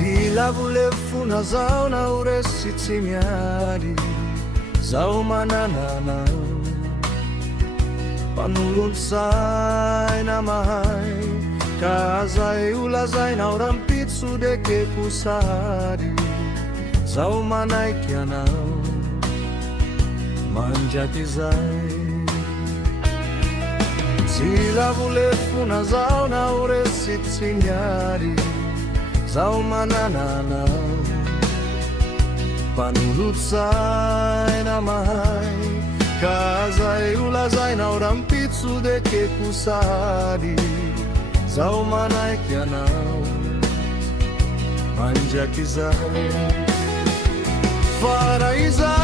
Zilavulefuna zao na uresi tsimiari zao mananana panuluntsay na mahay kazay ulazay na urampitsu deke kusari zao manaiky anao manjatizay. Zilavulefuna zao na uresi tsimiari zao mananana panulutsay na mahay kazay ulazay na urampitsu deke kusari zao manaiky anao manjakizay. Faraizao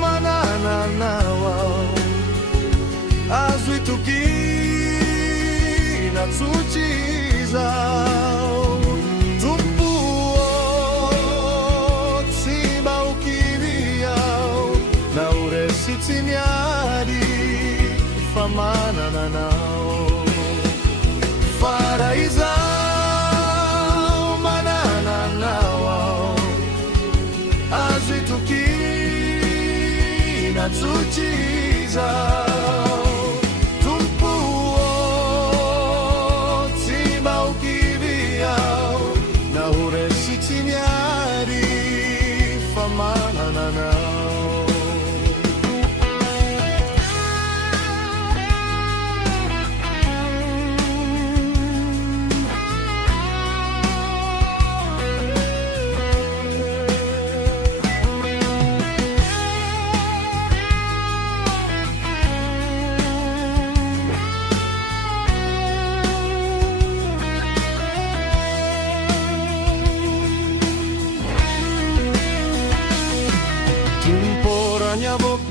mananana azo itukina tsuchizao tumpuo tsimba ukiriao na uresi tsimiari famanananao. Faraizao manananao azo itukina tsuchizao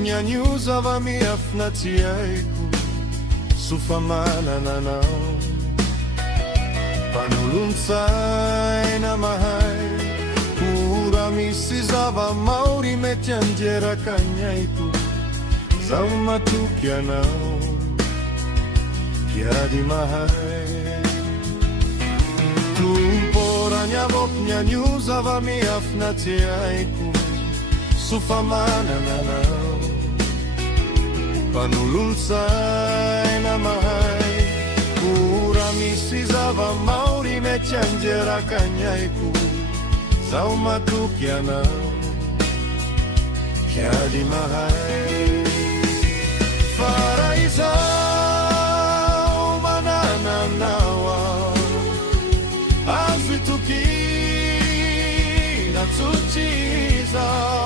Nyanyuza vamiafnatiaiku sufamanananao panuluntsay na mahay uramisizava mauri metyanjera kanyaiku zao matukianao piadi mahay. Tumporanyavok nyanyuza vamiafnatiaiku sufamanananao panuluntsay na mahay uramisizava mauri mechanjera kanyaiku zao matukianao piadi mahay. Faraizao manananao azo itukina tsuchizao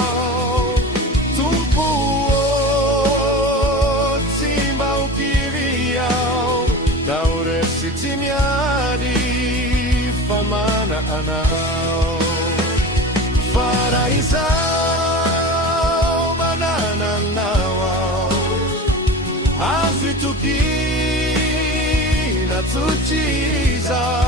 tsimiari famananao. Faraizao manananao azo itukina tsuchizao